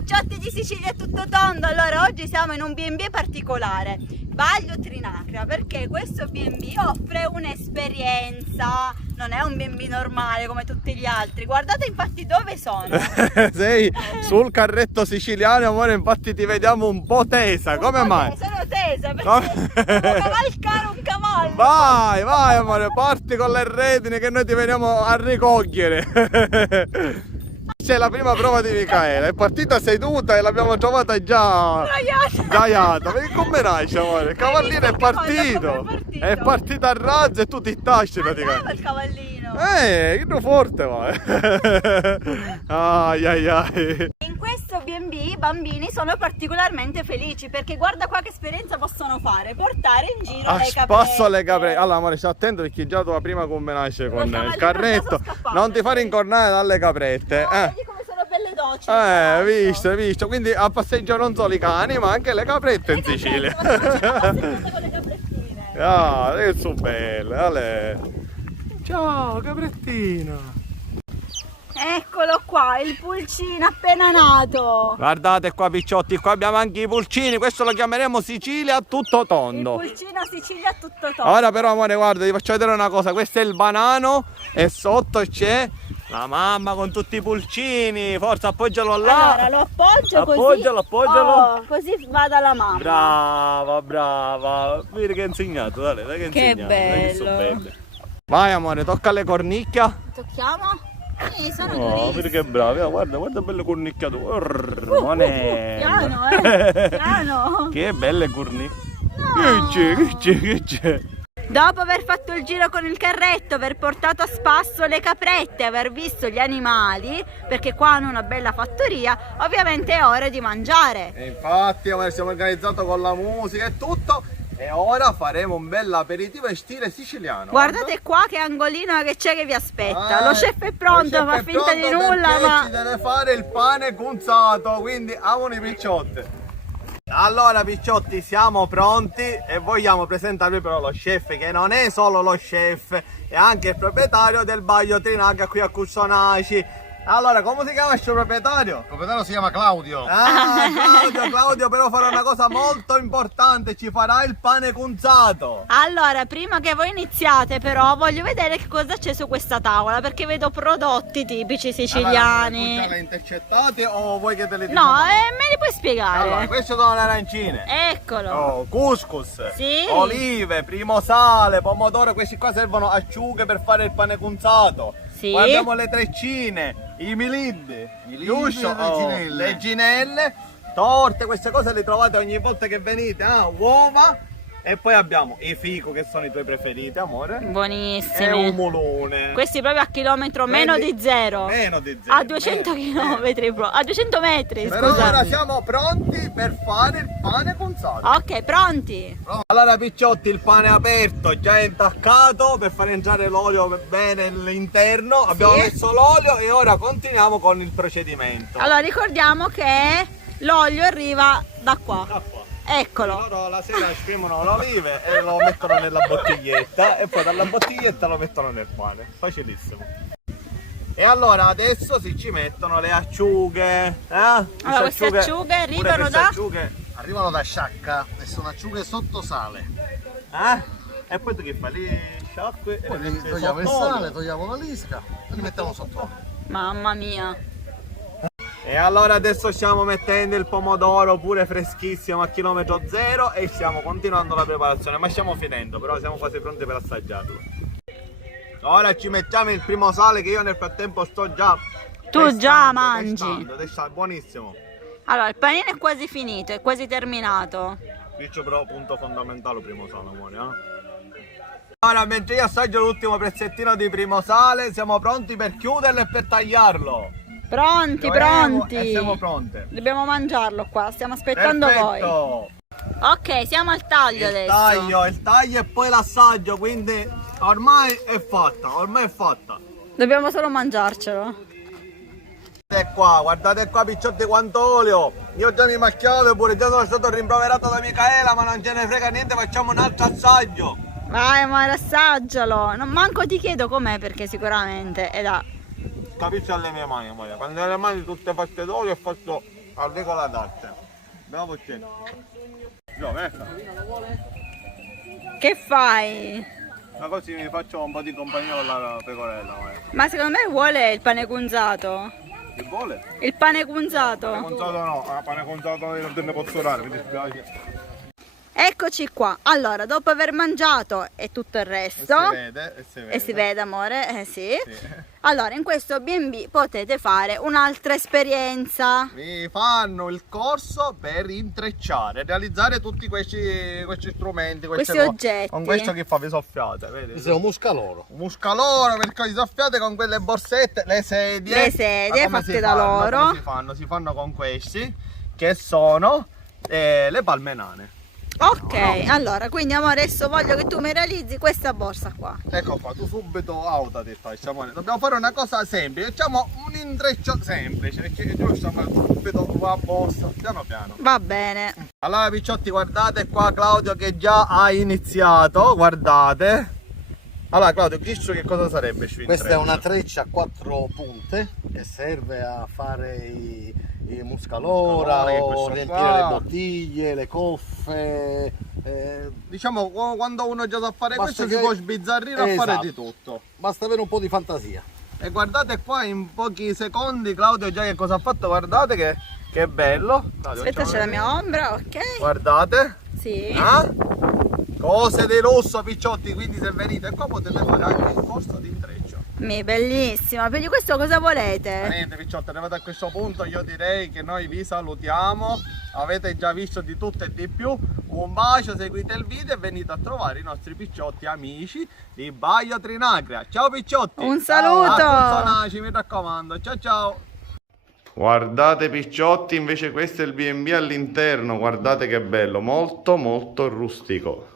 picciotti di Sicilia tutto tondo. Allora oggi siamo in un B&B particolare, Vaglio Trinacria, perché questo B&B offre un'esperienza, non è un B&B normale come tutti gli altri. Guardate infatti dove sono. Sei sul carretto siciliano, amore, infatti ti vediamo un po' tesa, come mai? Sono tesa perché devo cavalcare un cavallo. Vai, vai amore, parti con le redini che noi ti veniamo a ricogliere. C'è la prima prova di Micaela, è partita seduta e l'abbiamo trovata già sdraiata. Vedi come nasce, amore? Il cavallino è partito. È partito a razzo e tu ti tasci praticamente. Il cavallino. Che forte va. Ai ai ai. In questo B&B i bambini sono particolarmente felici perché guarda qua che esperienza possono fare, portare in giro A le spasso caprette. le caprette. Allora amore, stai attento perché già tu la prima come nasce con il cavallino carretto. sono scappate. Non ti fare incornare dalle caprette. Vedi come sono belle docili. Visto, visto. Quindi a passeggio non solo i cani ma anche le caprette in Sicilia. Con le caprettine. Ah, che sono belle. Ale. Ciao caprettina. Eccolo qua, il pulcino appena nato. Guardate qua picciotti, qua abbiamo anche i pulcini, questo lo chiameremo Sicilia a tutto Il tondo. pulcino Sicilia tutto tondo. Ora però amore guarda, ti faccio vedere una cosa, questo è il banano e sotto c'è la mamma con tutti i pulcini, forza appoggialo là. Allora lo appoggio così. Appoggialo. Oh, così va dalla mamma. Brava, brava, vedi che hai insegnato, dai, che hai insegnato. Dai, che sono bello. belle. Vai amore, tocca le cornicchia. Tocchiamo? Sono Oh, durissime. vedi che bravi, guarda, guarda belle cornicchiate. Piano, piano. Che belle cornicchie. No. Che c'è? Dopo aver fatto il giro con il carretto, aver portato a spasso le caprette, aver visto gli animali, perché qua hanno una bella fattoria, ovviamente è ora di mangiare. E infatti siamo organizzati con la musica e tutto. E ora faremo un bel aperitivo in stile siciliano. Guardate qua che angolino che c'è che vi aspetta. Lo chef è pronto, lo chef fa è finta di pronto nulla, perché ma ci deve fare il pane cunzato, quindi amano i picciotti. Allora picciotti siamo pronti e vogliamo presentarvi però lo chef, che non è solo lo chef, è anche il proprietario del Vaglio Trinacria qui a Cussonaci. Allora, come si chiama il suo proprietario? Il proprietario si chiama Claudio. Claudio però farà una cosa molto importante, ci farà il pane cunzato. allora, prima che voi iniziate però voglio vedere che cosa c'è su questa tavola, perché vedo prodotti tipici siciliani. Allora, le intercettate o vuoi che te le No, me li puoi spiegare? Allora, queste sono le arancine. Eccolo. Oh, couscous, Sì. olive, primo sale, pomodoro, questi qua servono acciughe per fare il pane cunzato. Sì. Poi abbiamo le treccine, i miliddi, giusto? Le ginelle, torte, queste cose le trovate ogni volta che venite, uova. E poi abbiamo i fico che sono i tuoi preferiti, amore. E Buonissimi. un molone. Questi proprio a chilometro meno di zero. Meno di zero. A 200 chilometri, a 200 metri, Però ora scusate. siamo pronti per fare il pane cunzato. Ok, pronti? Allora picciotti, il pane è aperto, già è intaccato per far entrare l'olio bene all'interno. Abbiamo messo l'olio e ora continuiamo con il procedimento. Allora ricordiamo che l'olio arriva da qua. Da qua. Eccolo. Loro la sera spremono le olive e lo mettono nella bottiglietta e poi dalla bottiglietta lo mettono nel pane. Facilissimo. E allora adesso si ci mettono le acciughe. Allora queste acciughe arrivano da... Arrivano da Sciacca e sono acciughe sotto sale. E poi tu che fai? Li sciacque e Poi le metti togliamo il sotto. sale, togliamo la lisca e li mettiamo sotto. Mamma mia. E allora adesso stiamo mettendo il pomodoro pure freschissimo a chilometro zero e stiamo continuando la preparazione, ma stiamo finendo, però siamo quasi pronti per assaggiarlo. Ora ci mettiamo il primo sale che io nel frattempo sto già già mangi. testando, buonissimo. Allora il panino è quasi finito, è quasi terminato. Dice però punto fondamentale il primo sale, amore, Ora mentre io assaggio l'ultimo pezzettino di primo sale, siamo pronti per chiuderlo e per tagliarlo. Pronti, E siamo pronti. pronte. Dobbiamo mangiarlo qua, stiamo aspettando voi. Ok, siamo al taglio adesso. Il taglio e poi l'assaggio, quindi ormai è fatta, Dobbiamo solo mangiarcelo. Guardate qua picciotti quanto olio. Io già mi macchiavo pure, già sono stato rimproverato da Micaela, ma non ce ne frega niente, facciamo un altro assaggio. Vai amore, assaggialo. Non manco ti chiedo com'è perché sicuramente è da... Capisci alle mie mani, amore. Quando le mani tutte fatte d'olio e fatto al vicolo d'arte. Bravo te. No, Che fai? ma così mi faccio un po' di compagnia con la pecorella. Ma secondo me vuole il pane cunzato. Che vuole? Il pane cunzato. Pane conzato no, pane conzato non te ne posso dare, mi dispiace. Eccoci qua. Allora, dopo aver mangiato e tutto il resto, E si vede. Amore, sì. Sì. Allora, in questo B&B potete fare un'altra esperienza. Mi fanno il corso per intrecciare, realizzare tutti questi strumenti, Questi cose. oggetti. Con questo che fa, vi soffiate, vedi? Questo è un muscaloro. Un muscaloro, perché vi soffiate con quelle borsette, le sedie. Le sedie Ma come fatte si da fanno? loro. Come si fanno? Si fanno con questi, che sono le palmenane. Ok, allora, quindi amore, adesso voglio che tu mi realizzi questa borsa qua. Ecco qua, tu subito autati, amore. Dobbiamo fare una cosa semplice, facciamo un intreccio semplice, perché noi stiamo subito qua a borsa, piano piano. Va bene. Allora picciotti, guardate qua Claudio che già ha iniziato, guardate. Allora Claudio, che cosa sarebbe questo Questa è intreccio? una treccia a 4 punte che serve a fare i muscalora Muscalori, o questo riempire qua. le bottiglie, le coffe. Diciamo, quando uno già sa fare Basta questo si che- può sbizzarrire a fare Esatto. di tutto. Basta avere un po' di fantasia. E guardate qua in pochi secondi Claudio già che cosa ha fatto, guardate che bello. Claudio, Aspetta, c'è la facciamo mia ombra, ok? vedere. Guardate. Sì. Ah? Cose di lusso picciotti, quindi se venite qua potete fare anche il corso di intreccio. Bellissima. Per questo cosa volete? Niente picciotti, arrivati a questo punto io direi che noi vi salutiamo. Avete già visto di tutto e di più. Un bacio, seguite il video e venite a trovare i nostri picciotti amici di Baio Trinacria. Ciao picciotti! Un saluto! Attenzonaci, mi raccomando, ciao ciao! Guardate picciotti, invece questo è il B&B all'interno, guardate che bello, molto molto rustico.